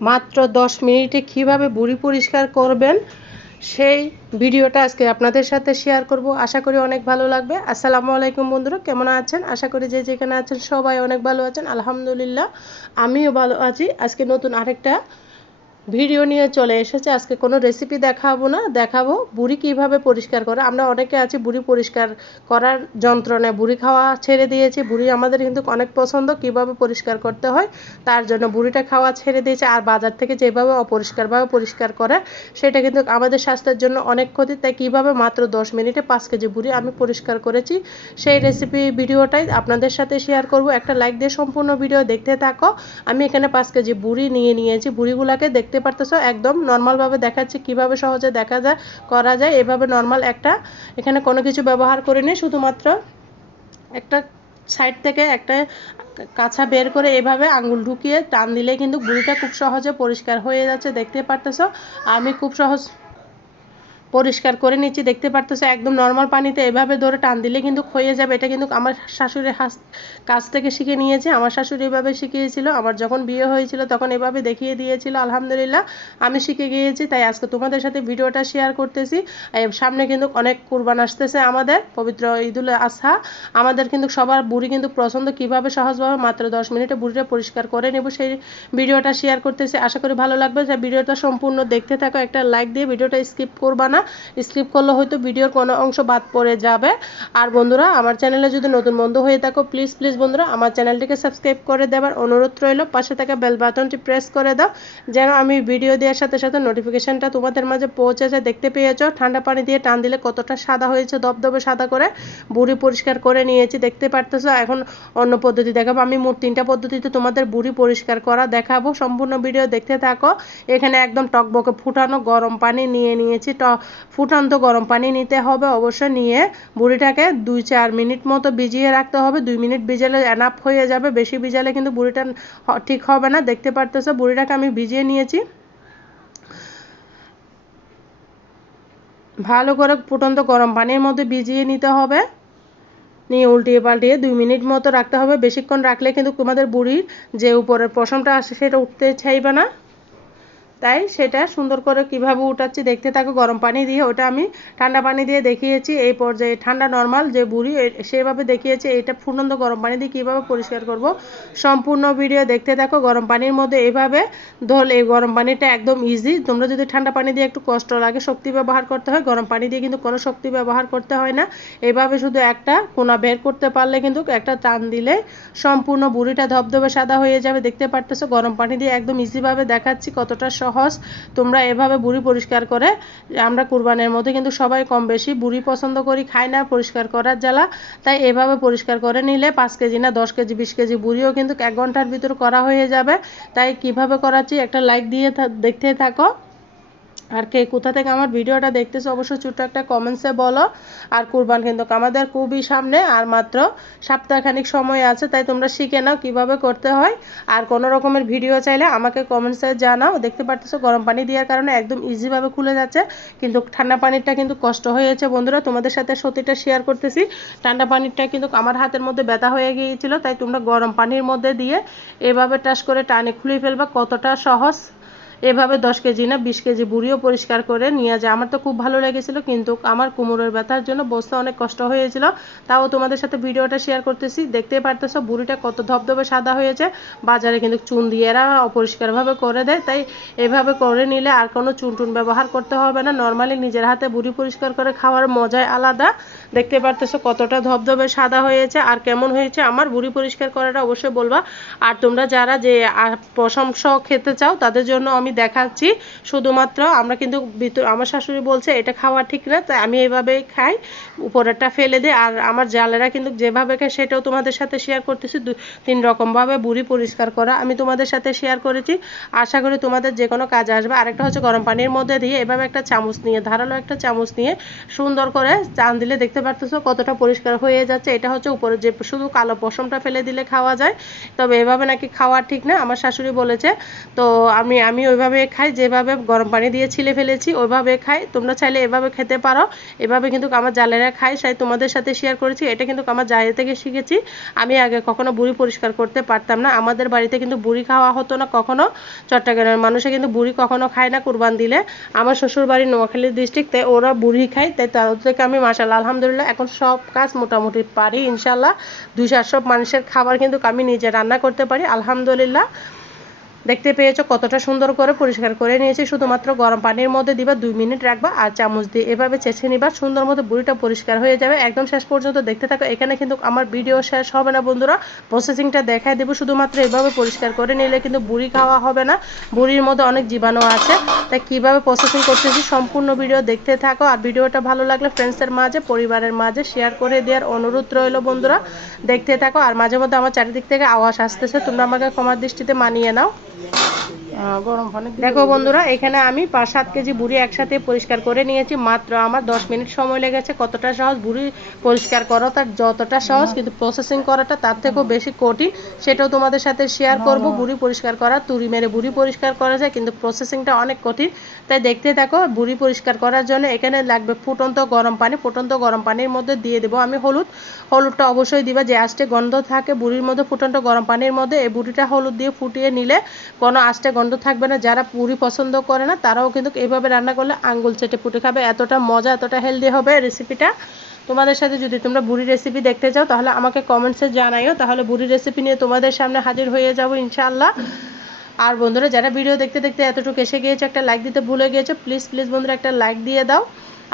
মাত্র 10 মিনিটে কিভাবে বুড়ি পরিষ্কার করবেন সেই ভিডিওটা আজকে আপনাদের সাথে শেয়ার করব। আশা করি অনেক ভালো লাগবে। আসসালামু আলাইকুম বন্ধুরা, কেমন আছেন? আশা করি যে যেখানে আছেন সবাই অনেক ভালো আছেন। আলহামদুলিল্লাহ আমিও ভালো আছি। আজকে নতুন আরেকটা ভিডিও নিয়ে চলে এসেছে। আজকে কোনো রেসিপি দেখাবো না, দেখাবো বুড়ি কিভাবে পরিষ্কার করে। আমরা অনেকে আছি বুড়ি পরিষ্কার করার যন্ত্রণায় বুড়ি খাওয়া ছেড়ে দিয়েছি। বুড়ি আমাদের কিন্তু অনেক পছন্দ, কিভাবে পরিষ্কার করতে হয় তার জন্য বুড়িটা খাওয়া ছেড়ে দিয়েছে। আর বাজার থেকে যেভাবে অপরিষ্কারভাবে পরিষ্কার করে সেটা কিন্তু আমাদের স্বাস্থ্যের জন্য অনেক ক্ষতি। তাই কিভাবে মাত্র 10 মিনিটে 5 কেজি বুড়ি আমি পরিষ্কার করেছি সেই রেসিপি ভিডিওটাই আপনাদের সাথে শেয়ার করব। একটা লাইক দিয়ে সম্পূর্ণ ভিডিও দেখতে থাকো। আমি এখানে 5 কেজি বুড়ি নিয়েছি। বুড়িগুলোকে দেখতে পারতেছো একদম নর্মালভাবে দেখাচ্ছি কিভাবে সহজে দেখা যায় করা যায়। এভাবে নর্মাল একটা, এখানে কোনো কিছু ব্যবহার করিনি, শুধুমাত্র একটা সাইড থেকে একটা কাছা বের করে এভাবে আঙ্গুল ঢুকিয়ে টান দিলে কিন্তু বুড়িটা খুব সহজে পরিষ্কার হয়ে যাচ্ছে। দেখতে পারতেছো আমি খুব সহজ পরিষ্কার করে নিচ্ছি। দেখতে পারতেছো একদম নর্মাল পানিতে এভাবে ধরে টান দিলে কিন্তু ক্ষয়ে যাবে। এটা কিন্তু আমার শাশুড়ির কাছ থেকে শিখে নিয়েছি। আমার শাশুড়ি এভাবে শিখিয়েছিল, আমার যখন বিয়ে হয়েছিল তখন এভাবে দেখিয়ে দিয়েছিল। আলহামদুলিল্লাহ আমি শিখে গিয়েছি, তাই আজকে তোমাদের সাথে ভিডিওটা শেয়ার করতেছি। সামনে কিন্তু অনেক কুরবান আসতেছে, আমাদের পবিত্র ঈদুল আজহা। আমাদের কিন্তু সবার বুড়ি কিন্তু পছন্দ, কিভাবে সহজভাবে মাত্র 10 মিনিটে বুড়িটা পরিষ্কার করে নেব সেই ভিডিওটা শেয়ার করতেছি। আশা করি ভালো লাগবে। যে ভিডিওটা সম্পূর্ণ দেখতে থাকো, একটা লাইক দিয়ে ভিডিওটা স্কিপ করবা না। স্কিপ করলে হয়তো ভিডিওর কোনো অংশ বাদ পড়ে যাবে। আর বন্ধুরা আমার চ্যানেলে যদি নতুন বন্ধু হয়ে থাকো প্লিজ বন্ধুরা আমার চ্যানেলটিকে সাবস্ক্রাইব করে দেওয়ার অনুরোধ রইল। পাশে থাকা বেল বাটনটি প্রেস করে দাও যেন আমি ভিডিও দেওয়ার সাথে সাথে নোটিফিকেশনটা তোমাদের মাঝে পৌঁছে যায়। দেখতে পেয়েছো ঠান্ডা পানি দিয়ে টান দিলে কতটা সাদা হয়েছে, দবদবে সাদা করে বুড়ি পরিষ্কার করে নিয়েছি। দেখতে পারতেছো। এখন অন্য পদ্ধতি দেখাবো। আমি মোট 3টা পদ্ধতিতে তোমাদের বুড়ি পরিষ্কার করা দেখাবো। সম্পূর্ণ ভিডিও দেখতে থাকো। এখানে একদম টকবকে ফুটানো গরম পানি নিয়েছি। ফুটান্ত গরম পানি নিতে হবে অবশ্যই। নিয়ে বুড়িটাকে 2-4 মিনিট মতো ভিজিয়ে রাখতে হবে। 2 মিনিট ভিজালে এনাফ হয়ে যাবে, বেশি ভিজালে কিন্তু বুড়িটা ঠিক হবে না। দেখতে পারতেছো বুড়িটাকে আমি ভিজিয়ে নিয়েছি। ভালো করে ফুটন্ত গরম পানির মধ্যে ভিজিয়ে নিতে হবে। নিয়ে উল্টিয়ে পাল্টিয়ে 2 মিনিট মতো রাখতে হবে। বেশিক্ষণ রাখলে কিন্তু তোমাদের বুড়ির যে উপরের পশমটা আসে সেটা উঠতে চাইবে না। তাই সেটা সুন্দর করে কিভাবে উঠাচ্ছি দেখতে থাকো। গরম পানি দিয়ে, ওটা আমি ঠান্ডা পানি দিয়ে দেখিয়েছি। এই পর্যায়ে ঠান্ডা নর্মাল যে বুড়ি সেভাবে দেখিয়েছি। এটা ফুটন্ত গরম পানি দিয়ে কিভাবে পরিষ্কার করব সম্পূর্ণ ভিডিও দেখতে থাকো। গরম পানির মধ্যে এইভাবে ধরলে এই গরম পানিটা একদম ইজি। তোমরা যদি ঠান্ডা পানি দিয়ে একটু কষ্ট লাগে, শক্তি ব্যবহার করতে হয়, গরম পানি দিয়ে কিন্তু কোনো শক্তি ব্যবহার করতে হয় না। এইভাবে শুধু একটা কোনা বের করতে পারলে কিন্তু একটা টান দিলে সম্পূর্ণ বুড়িটা ধবধবে সাদা হয়ে যাবে। দেখতে পারতেছো গরম পানি দিয়ে একদম ইজিভাবে দেখাচ্ছি কতটা সহজ। তোমরা এভাবে বুড়ি পরিষ্কার করে, আমরা কুরবানের মধ্যে কিন্তু সবাই কম বেশি বুড়ি পছন্দ করি, খাই না পরিষ্কার করার জ্বালা। তাই এভাবে পরিষ্কার করে নিলে 5 কেজি না 10 কেজি 20 কেজি বুড়িও কিন্তু 1 ঘন্টার ভিতর করা হয়ে যাবে। তাই কিভাবে করাচ্ছি একটা লাইক দিয়ে দেখতে থাকো। আর কে কোথা থেকে আমার ভিডিওটা দেখতেছো অবশ্যই ছোট্ট একটা কমেন্টসে বলো। আর কুরবান কিন্তু আমাদের খুবই সামনে, আর মাত্র সপ্তাহখানিক সময় আছে। তাই তোমরা শিখে নাও কিভাবে করতে হয়। আর কোনো রকমের ভিডিও চাইলে আমাকে কমেন্টসে জানাও। দেখতে পারতেছো গরম পানি দেওয়ার কারণে একদম ইজিভাবে খুলে যাচ্ছে, কিন্তু ঠান্ডা পানিটা কিন্তু কষ্ট হয়েছে। বন্ধুরা তোমাদের সাথে সত্যিটা শেয়ার করতেছি। ঠান্ডা পানিটা কিন্তু আমার হাতের মধ্যে ব্যথা হয়ে গিয়েছিল। তাই তোমরা গরম পানির মধ্যে দিয়ে এভাবে টাচ করে টানে খুলে ফেলবা। কতটা সহজ। এভাবে 10 কেজি না 20 কেজি বুড়িও পরিষ্কার করে নিয়ে যায়। আমার তো খুব ভালো লেগেছিল, কিন্তু আমার কোমরের ব্যথার জন্য বসতে অনেক কষ্ট হয়েছিল। তাও তোমাদের সাথে ভিডিওটা শেয়ার করতেছি। দেখতেই পারতেছো বুড়িটা কত ধবধবে সাদা হয়েছে। বাজারে কিন্তু চুন দিয়ে এরা অপরিষ্কারভাবে করে দেয়। তাই এভাবে করে নিলে আর কোনো চুন ব্যবহার করতে হবে না। নর্মালি নিজের হাতে বুড়ি পরিষ্কার করে খাওয়ার মজাই আলাদা। দেখতে পারতেছো কতটা ধবধবে সাদা হয়েছে। আর কেমন হয়েছে আমার বুড়ি পরিষ্কার করাটা অবশ্যই বলবা। আর তোমরা যারা যে প্রশংস খেতে চাও তাদের জন্য আমি দেখাচ্ছি। শুধুমাত্র আমরা কিন্তু আমার শাশুড়ি বলছে এটা খাওয়া ঠিক না, তাই আমি এইভাবেই খাই, উপরেরটা ফেলে দিই। আর আমার জালেরা কিন্তু যেভাবে খায় সেটাও তোমাদের সাথে শেয়ার করতেছি। 3 রকমভাবে বুড়ি পরিষ্কার করা আমি তোমাদের সাথে শেয়ার করেছি। আশা করি তোমাদের যে কোনো কাজে আসবে। আরেকটা হচ্ছে গরম পানির মধ্যে দিয়ে এভাবে একটা চামচ নিয়ে, ধারালো একটা চামচ নিয়ে সুন্দর করে টান দিলে দেখতে পারতেছো কতটা পরিষ্কার হয়ে যাচ্ছে। এটা হচ্ছে উপরে যে শুধু কালো পশমটা ফেলে দিলে খাওয়া যায়, তবে এভাবে নাকি খাওয়া ঠিক না আমার শাশুড়ি বলেছে। তো আমি ওইভাবে খাই, যেভাবে গরম পানি দিয়ে ছিলে ফেলেছি ওইভাবে খাই। তোমরা চাইলে এভাবে খেতে পারো। এভাবে কিন্তু আমার জালেরা খায়, তাই তোমাদের সাথে শেয়ার করেছি। এটা কিন্তু আমার জায়ের থেকে শিখেছি। আমি আগে কখনো বুড়ি পরিষ্কার করতে পারতাম না। আমাদের বাড়িতে কিন্তু বুড়ি খাওয়া হতো না কখনো। চট্টগ্রামের মানুষে কিন্তু বুড়ি কখনো খায় না কুরবান দিলে। আমার শ্বশুর বাড়ি নোয়াখালী ডিস্ট্রিক্ট, তাই ওরা বুড়ি খায়, তাই তাদের থেকে আমি মাশাআল্লাহ আলহামদুলিল্লাহ এখন সব কাজ মোটামুটি পারি ইনশাআল্লাহ। 200 মানুষের খাবার কিন্তু আমি নিজে রান্না করতে পারি আলহামদুলিল্লাহ। দেখতে পেয়েছো কতটা সুন্দর করে পরিষ্কার করে নিয়েছি। শুধুমাত্র গরম পানির মধ্যে দিবা, 2 মিনিট রাখবা আর চামচ দিয়ে এভাবে চেঁচে নিবা, সুন্দর মতো বুড়িটা পরিষ্কার হয়ে যাবে। একদম শেষ পর্যন্ত দেখতে থাকো। এখানে কিন্তু আমার ভিডিও শেষ হবে না বন্ধুরা, প্রসেসিংটা দেখায় দেবো। শুধুমাত্র এভাবে পরিষ্কার করে নিলে কিন্তু বুড়ি খাওয়া হবে না, বুড়ির মধ্যে অনেক জীবাণু আছে। তাই কীভাবে প্রসেসিং করতেছি সম্পূর্ণ ভিডিও দেখতে থাকো। আর ভিডিওটা ভালো লাগলে ফ্রেন্ডসের মাঝে পরিবারের মাঝে শেয়ার করে দেওয়ার অনুরোধ রইল বন্ধুরা। দেখতে থাকো। আর মাঝে মধ্যে আমার চারিদিক থেকে আওয়াজ আসতেছে, তোমরা আমাকে ক্ষমার দৃষ্টিতে মানিয়ে নাও। দেখো বন্ধুরা, এখানে আমি 5-7 কেজি বুড়ি একসাথে পরিষ্কার করে নিয়েছি। মাত্র আমার 10 মিনিট সময় লেগেছে। কতটা সহজ বুড়ি পরিষ্কার করা, তার যতটা সহজ কিন্তু প্রসেসিং করাটা তার থেকেও বেশি কঠিন, সেটাও তোমাদের সাথে শেয়ার করব। বুড়ি পরিষ্কার করা, তুড়ি মেরে বুড়ি পরিষ্কার করা যায়, কিন্তু প্রসেসিংটা অনেক কঠিন। তাই দেখতে থাকো। বুড়ি পরিষ্কার করার জন্য এখানে লাগবে ফুটন্ত গরম পানি। ফুটন্ত গরম পানির মধ্যে দিয়ে দেবো আমি হলুদটা অবশ্যই দিবা, যে আঁচটে গন্ধ থাকে বুড়ির মধ্যে ফুটন্ত গরম পানির মধ্যে এই বুড়িটা হলুদ দিয়ে ফুটিয়ে নিলে কোনো আঁচটে গন্ধ থাকবে না। যারা বুড়ি পছন্দ করে না তারাও কিন্তু এইভাবে রান্না করলে আঙ্গুল চেটে পুটে খাবে, এতটা মজা, এতটা হেলদি হবে রেসিপিটা। তোমাদের সাথে যদি তোমরা বুড়ি রেসিপি দেখতে চাও তাহলে আমাকে কমেন্টসে জানাইও, তাহলে বুড়ি রেসিপি নিয়ে তোমাদের সামনে হাজির হয়ে যাব ইনশাআল্লাহ। আর বন্ধুরা, যারা ভিডিও দেখতে দেখতে এতটুকু এসে গিয়েছে, একটা লাইক দিতে ভুলে গিয়েছো, প্লিজ বন্ধুরা একটা লাইক দিয়ে দাও।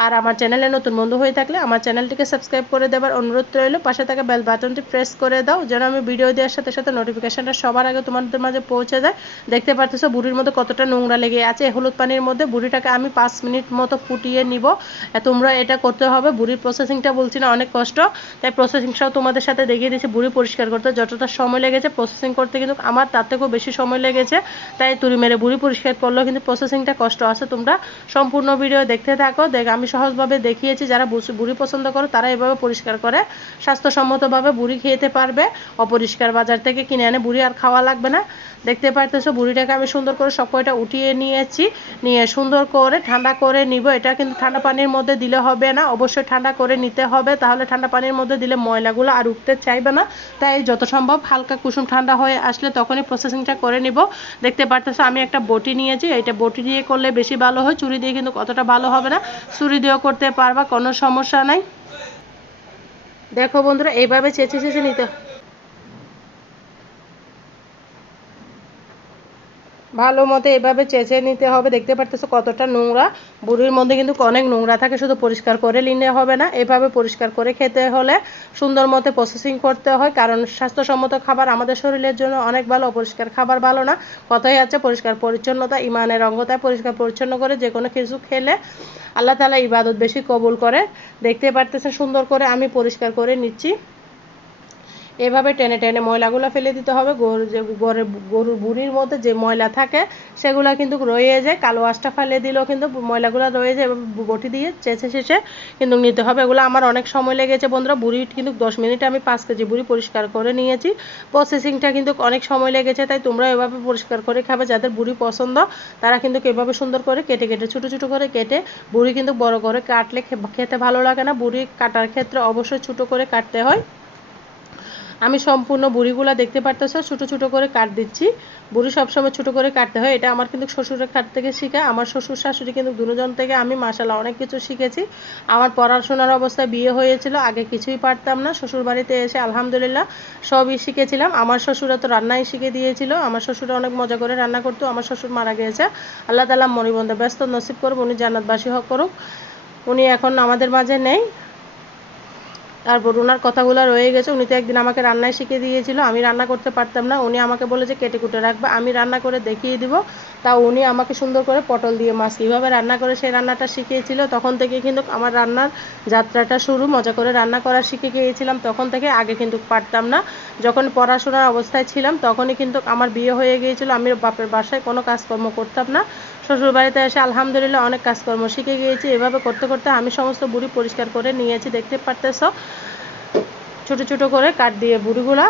আর আমার চ্যানেলে নতুন বন্ধু হয়ে থাকলে আমার চ্যানেলটিকে সাবস্ক্রাইব করে দেওয়ার অনুরোধ রইল। পাশে থাকা বেল বাটনটি প্রেস করে দাও, যেন আমি ভিডিও দেওয়ার সাথে সাথে নোটিফিকেশনটা সবার আগে তোমাদের মাঝে পৌঁছে যায়। দেখতে পারতেছো বুড়ির মধ্যে কতটা নোংরা লেগে আছে। হলুদ পানির মধ্যে বুড়িটাকে আমি 5 মিনিট মতো ফুটিয়ে নিব। তোমরা এটা করতে হবে। বুড়ির প্রসেসিংটা বলছি না অনেক কষ্ট, তাই প্রসেসিংটাও তোমাদের সাথে দেখিয়ে দিয়েছি। বুড়ি পরিষ্কার করতে যতটা সময় লেগেছে প্রসেসিং করতে কিন্তু আমার তার থেকেও বেশি সময় লেগেছে। তাই তুড়ি মেরে বুড়ি পরিষ্কার করলেও কিন্তু প্রসেসিংটা কষ্ট আছে। তোমরা সম্পূর্ণ ভিডিও দেখতে থাকো। আমি সহজভাবে দেখিয়েছি, যারা বুড়ি পছন্দ করো তারা এভাবে পরিষ্কার করে স্বাস্থ্যসম্মতভাবে বুড়ি খেতে পারবে। অপরিষ্কার বাজার থেকে কিনে এনে বুড়ি আর খাওয়া লাগবে না। দেখতে পারতেছো বুড়িটাকে আমি সুন্দর করে সব কয়টা উঠিয়ে নিয়েছি, নিয়ে সুন্দর করে ঠান্ডা করে নিব। এটা কিন্তু ঠান্ডা পানির মধ্যে দিলে হবে না, অবশ্যই ঠান্ডা করে নিতে হবে, তাহলে ঠান্ডা পানির মধ্যে দিলে ময়লাগুলো আর উঠতে চাইবে না। তাই যত সম্ভব হালকা কুসুম ঠান্ডা হয়ে আসলে তখনই প্রসেসিংটা করে নিব। দেখতে পারতেছো আমি একটা বটি নিয়েছি, এটা বটি দিয়ে করলে বেশি ভালো হয়, ছুরি দিয়ে কিন্তু কতটা ভালো হবে না। ছুরি দিয়েও করতে পারবা, কোনো সমস্যা নাই। দেখো বন্ধুরা, এইভাবে চেঁচে চেঁচে নিতে ভালো মতো এভাবে চেঁচে নিতে হবে। দেখতে পারতেছো কতটা নোংরা, বুড়ির মধ্যে কিন্তু অনেক নোংরা থাকে, শুধু পরিষ্কার করে নিলে হবে না, এভাবে পরিষ্কার করে খেতে হলে সুন্দর মতো প্রসেসিং করতে হয়। কারণ স্বাস্থ্যসম্মত খাবার আমাদের শরীরের জন্য অনেক ভালো, অপরিষ্কার খাবার ভালো না। কথাই আছে পরিষ্কার পরিচ্ছন্নতা ইমানের অঙ্গ, তাই পরিষ্কার পরিচ্ছন্ন করে যে কোনো কিছু খেলে আল্লাহ তাআলা ইবাদত বেশি কবুল করে। দেখতে পারতেছে সুন্দর করে আমি পরিষ্কার করে নিচ্ছি। এভাবে টেনে টেনে ময়লাগুলো ফেলে দিতে হবে। গরুর বুড়ির মধ্যে যে ময়লা থাকে সেগুলো কিন্তু রয়ে যায়, কালো আঁশটা ফেলে দিলেও কিন্তু ময়লাগুলো রয়ে যায়। বটি দিয়ে চেঁচে শেষে কিন্তু নিতে হবে। এগুলো আমার অনেক সময় লেগেছে বন্ধুরা। বুড়ি কিন্তু 10 মিনিটে আমি 5 কেজি বুড়ি পরিষ্কার করে নিয়েছি। প্রসেসিংটা কিন্তু অনেক সময় লেগেছে, তাই তোমরা এভাবে পরিষ্কার করে খাবে। যাদের বুড়ি পছন্দ তারা কিন্তু এভাবে সুন্দর করে কেটে কেটে ছোটো ছোটো করে কেটে, বুড়ি কিন্তু বড় করে কাটলে খেতে ভালো লাগে না। বুড়ি কাটার ক্ষেত্রে অবশ্যই ছোটো করে কাটতে হয়। আমি সম্পূর্ণ বুড়িগুলা দেখতে পারতেছো ছোটো ছোটো করে কাট দিচ্ছি। বুড়ি সবসময় ছোটো করে কাটতে হয়, এটা আমার কিন্তু শ্বশুরের কাট থেকে শিখা। আমার শ্বশুর শাশুড়ি কিন্তু দুজন থেকে আমি মাশাআল্লাহ অনেক কিছু শিখেছি। আমার পড়াশোনার অবস্থায় বিয়ে হয়েছিল, আগে কিছুই পারতাম না, শ্বশুর বাড়িতে এসে আলহামদুলিল্লাহ সবই শিখেছিলাম। আমার শ্বশুরা তো রান্নাই শিখে দিয়েছিল। আমার শ্বশুরা অনেক মজা করে রান্না করতো। আমার শ্বশুর মারা গিয়েছে, আল্লাহ তাআলা মরিবন্ধে ব্যস্ত নসিব করুক, উনি জান্নাতবাসী করুক। উনি এখন আমাদের মাঝে নেই। তারপর ওনার কথাগুলো রয়ে গেছে। উনি তো একদিন আমাকে রান্নায় শিখিয়ে দিয়েছিল, আমি রান্না করতে পারতাম না। উনি আমাকে বলে যে কেটে কুটে রাখবে, আমি রান্না করে দেখিয়ে দিব। তা উনি আমাকে সুন্দর করে পটল দিয়ে মাছ কীভাবে রান্না করে সেই রান্নাটা শিখিয়েছিল। তখন থেকে কিন্তু আমার রান্নার যাত্রাটা শুরু, মজা করে রান্না করা শিখে গিয়েছিলাম তখন থেকে। আগে কিন্তু পারতাম না, যখন পড়াশোনার অবস্থায় ছিলাম তখনই কিন্তু আমার বিয়ে হয়ে গিয়েছিল। আমি বাপের বাসায় কোনো কাজকর্ম করতাম না, শ্বশুর বাড়িতে এসে আলহামদুলিল্লাহ অনেক কাজকর্ম শিখে গিয়েছি। এভাবে করতে করতে আমি সমস্ত বুড়ি পরিষ্কার করে নিয়েছি। দেখতে পারতেছো ছোটো ছোটো করে কাট দিয়ে বুড়িগুলা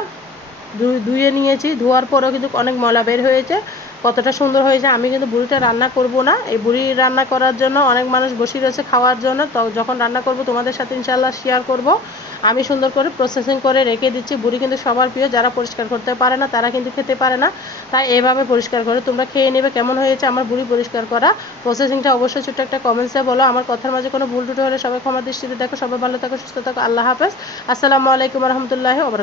ধুয়ে নিয়েছি। ধোয়ার পরেও কিন্তু অনেক ময়লা বের হয়েছে, কতটা সুন্দর হয়েছে। আমি কিন্তু বুড়িটা রান্না করব না, এই বুড়ি রান্না করার জন্য অনেক মানুষ বসে রয়েছে খাওয়ার জন্য। তো যখন রান্না করব তোমাদের সাথে ইনশাআল্লাহ শেয়ার করব। আমি সুন্দর করে প্রসেসিং করে রেখে দিচ্ছি। বুড়ি কিন্তু সবার প্রিয়, যারা পরিষ্কার করতে পারে না তারা কিন্তু খেতে পারে না, তাই এভাবে পরিষ্কার করে তোমরা খেয়ে নেবে। কেমন হয়েছে আমার বুড়ি পরিষ্কার করা প্রসেসিংটা অবশ্যই ছোট্ট একটা কমেন্টসে বলো। আমার কথার মাঝে কোনো ভুল টুটি হলে সবাই ক্ষমা দৃষ্টিতে দেখো। সবাই ভালো থাকো, সুস্থ থাকো। আল্লাহ হাফেজ। আসসালামু আলাইকুম রহমতুল্লাহি ওয়া বারাকাতুহু।